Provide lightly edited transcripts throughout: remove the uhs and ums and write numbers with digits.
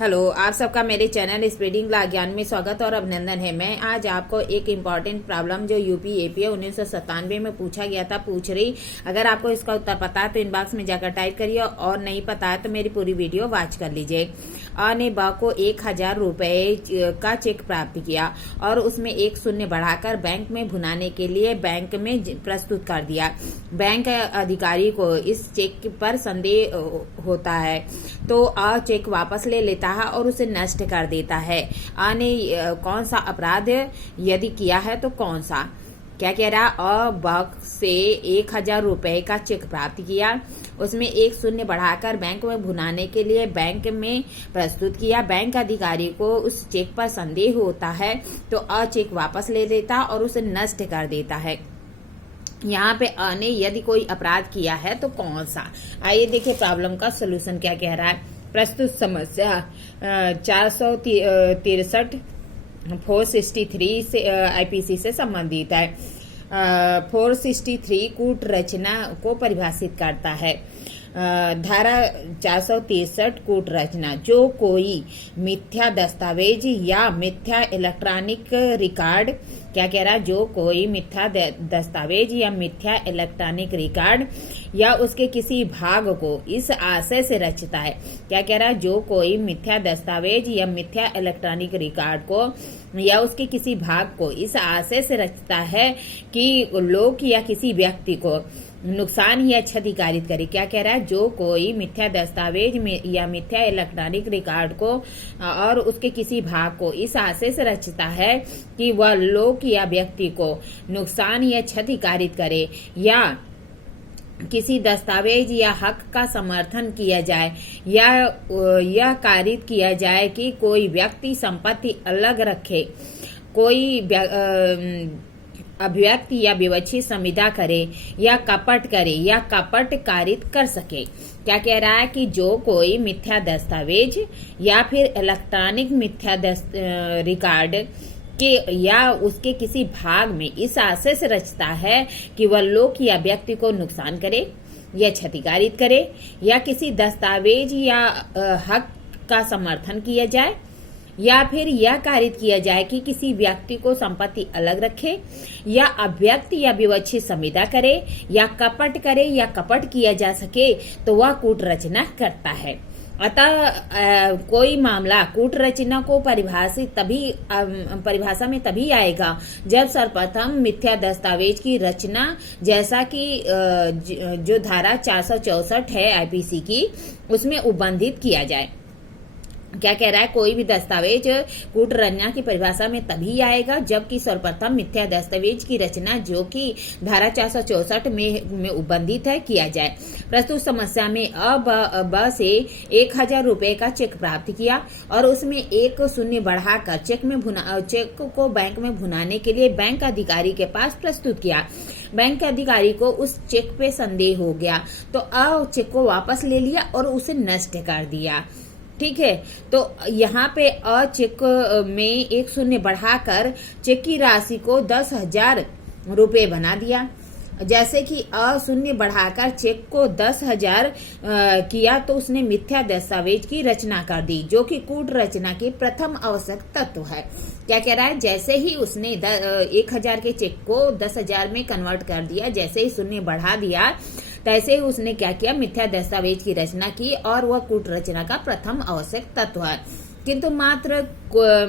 Hello, आप सबका मेरे चैनल स्प्रेडिंग ला ज्ञान में स्वागत और अभिनंदन है। मैं आज आपको एक इम्पॉर्टेंट प्रॉब्लम जो यूपी एपीए 1997 में पूछा गया था पूछ रही। अगर आपको इसका उत्तर पता है तो इनबॉक्स में जाकर टाइप करिए और नहीं पता है तो मेरी पूरी वीडियो वॉच कर लीजिए। अ ने ब को 1000 रुपए का चेक प्राप्त किया और उसमें एक शून्य बढ़ाकर बैंक में भुनाने के लिए बैंक में प्रस्तुत कर दिया। बैंक अधिकारी को इस चेक पर संदेह होता है तो अ चेक वापस ले लेता है और उसे नष्ट कर देता है। अ ने कौन सा अपराध यदि किया है तो कौन सा? क्या कह रहा? अ ब से 1000 रुपए का चेक प्राप्त किया, उसमें एक शून्य बढ़ाकर बैंक में भुनाने के लिए बैंक में प्रस्तुत किया। बैंक अधिकारी को उस चेक पर संदेह होता है तो अ चेक वापस ले लेता और उसे नष्ट कर देता है। यहाँ पे अ ने यदि कोई अपराध किया है तो कौन सा? आइए देखिए प्रॉब्लम का सोल्यूशन क्या कह रहा है। प्रस्तुत समस्या 463 463 से आईपीसी से संबंधित है। 463 कूट रचना को परिभाषित करता है। धारा 463 कूट रचना, जो कोई मिथ्या दस्तावेज या मिथ्या इलेक्ट्रॉनिक रिकॉर्ड, क्या कह रहा है? जो कोई मिथ्या दस्तावेज या मिथ्या इलेक्ट्रॉनिक रिकॉर्ड या उसके किसी भाग को इस आशय से रचता है। क्या कह रहा है? जो कोई मिथ्या दस्तावेज या मिथ्या इलेक्ट्रॉनिक रिकॉर्ड को या उसके किसी भाग को इस आशय से रचता है कि लोग या किसी व्यक्ति को नुकसान या क्षति कारित करे। क्या कह रहा है? जो कोई मिथ्या दस्तावेज या मिथ्या इलेक्ट्रॉनिक रिकॉर्ड को और उसके किसी भाग को इस आशय से रचता है कि वह लोग या व्यक्ति को नुकसान या क्षति कारित करे या किसी दस्तावेज या हक का समर्थन किया जाए या यह कारित किया जाए कि कोई व्यक्ति संपत्ति अलग रखे, कोई अभिव्यक्ति या विवक्षित संविदा करे या कपट करे या कपट कारित कर सके। क्या कह रहा है? कि जो कोई मिथ्या दस्तावेज या फिर इलेक्ट्रॉनिक मिथ्या रिकॉर्ड के या उसके किसी भाग में इस आशय से रचता है कि वह लोग या व्यक्ति को नुकसान करे या क्षतिकारित करे या किसी दस्तावेज या हक का समर्थन किया जाए या फिर यह कारित किया जाए कि किसी व्यक्ति को संपत्ति अलग रखे या अभिव्यक्ति या विवक्षित संविदा करे या कपट करे या कपट किया जा सके तो वह कूट रचना करता है। अतः कोई मामला कूट रचना को परिभाषा में तभी आएगा जब सर्वप्रथम मिथ्या दस्तावेज की रचना, जैसा कि जो धारा 464 है आईपीसी की, उसमें उल्लंघित किया जाए। क्या कह रहा है? कोई भी दस्तावेज कूट रचना की परिभाषा में तभी आएगा जबकि सर्वप्रथम मिथ्या दस्तावेज की रचना, जो कि धारा 464 में उल्लंघित है, किया जाए। प्रस्तुत समस्या में अ ब से 1000 रुपए का चेक प्राप्त किया और उसमें एक शून्य बढ़ाकर चेक को बैंक में भुनाने के लिए बैंक अधिकारी के पास प्रस्तुत किया। बैंक अधिकारी को उस चेक पे संदेह हो गया तो अ चेक को वापस ले लिया और उसे नष्ट कर दिया। ठीक है, तो यहाँ पे अ चेक में एक शून्य बढ़ाकर चेक की राशि को 10,000 रुपए बना दिया। जैसे कि अ शून्य बढ़ाकर चेक को 10,000 किया तो उसने मिथ्या दस्तावेज की रचना कर दी, जो कि कूट रचना के प्रथम आवश्यक तत्व है। क्या कह रहा है? जैसे ही उसने 1000 के चेक को 10,000 में कन्वर्ट कर दिया, जैसे ही शून्य बढ़ा दिया, तैसे ही उसने क्या किया? मिथ्या दस्तावेज की रचना की और वह कूट रचना का प्रथम आवश्यक तत्व है। किंतु मात्र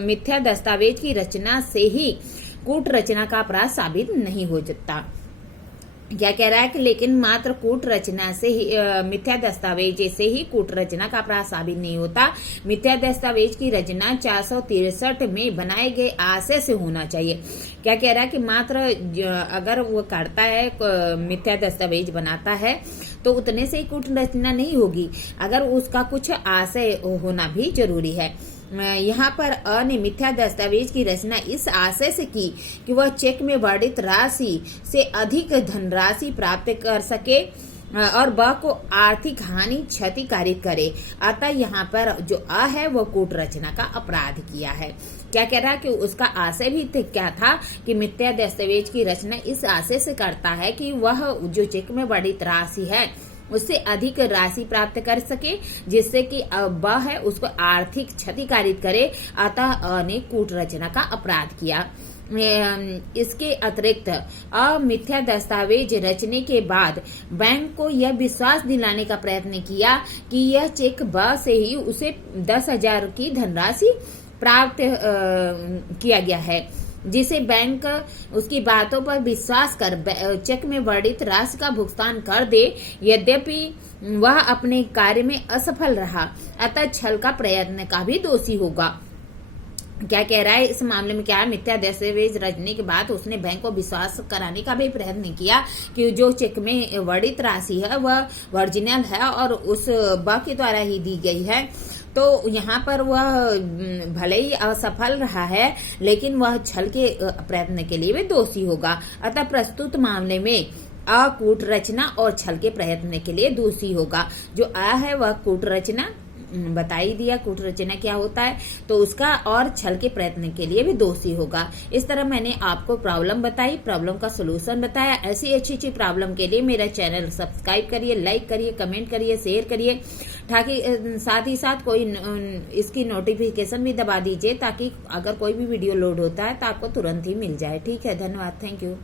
मिथ्या दस्तावेज की रचना से ही कूट रचना का अपराध साबित नहीं हो सकता। क्या कह रहा है? कि लेकिन मात्र कूट रचना से ही मिथ्या दस्तावेज से ही कूट रचना का अपराध साबित नहीं होता। मिथ्या दस्तावेज की रचना 463 में बनाए गए आशय से होना चाहिए। क्या कह रहा है? कि मात्र अगर वो करता है, मिथ्या दस्तावेज बनाता है, तो उतने से ही कूट रचना नहीं होगी, अगर उसका कुछ आशय होना भी जरूरी है। यहाँ पर अ ने मिथ्या दस्तावेज की रचना इस आशय से की कि वह चेक में वर्णित राशि से अधिक धनराशि प्राप्त कर सके और ब को आर्थिक हानि क्षति कारित करे। अतः यहाँ पर जो अ है वो कूट रचना का अपराध किया है। क्या कह रहा है? कि उसका आशय भी क्या था कि मिथ्या दस्तावेज की रचना इस आशय से करता है कि वह जो चेक में वर्णित राशि है उससे अधिक राशि प्राप्त कर सके, जिससे कि वह है उसको आर्थिक क्षति कारित करे, अतः ने कूट रचना का अपराध किया। इसके अतिरिक्त मिथ्या दस्तावेज रचने के बाद बैंक को यह विश्वास दिलाने का प्रयत्न किया कि यह चेक ब से ही उसे 10,000 की धनराशि प्राप्त किया गया है, जिसे बैंक उसकी बातों पर विश्वास कर चेक में वर्णित राशि का भुगतान कर दे। यद्यपि वह अपने कार्य में असफल रहा, अतः छल का प्रयत्न का भी दोषी होगा। क्या कह रहा है इस मामले में? क्या है, मिथ्या दस्तावेज रचने के बाद उसने बैंक को विश्वास कराने का भी प्रयत्न किया कि जो चेक में वर्णित राशि है वह ओरिजिनल है और उस ब के द्वारा ही दी गई है। तो यहाँ पर वह भले ही असफल रहा है, लेकिन वह छल के प्रयत्न के लिए भी दोषी होगा। अतः प्रस्तुत मामले में कूट रचना और छल के प्रयत्न के लिए दोषी होगा। जो आ है वह कूट रचना बता ही दिया, कूट रचना क्या होता है, तो उसका और छल के प्रयत्न के लिए भी दोषी होगा। इस तरह मैंने आपको प्रॉब्लम बताई, प्रॉब्लम का सोल्यूशन बताया। ऐसी अच्छी प्रॉब्लम के लिए मेरा चैनल सब्सक्राइब करिए, लाइक करिए, कमेंट करिए, शेयर करिए, ताकि साथ ही साथ कोई इसकी नोटिफिकेशन भी दबा दीजिए, ताकि अगर कोई भी वीडियो लोड होता है तो आपको तुरंत ही मिल जाए। ठीक है, धन्यवाद, थैंक यू।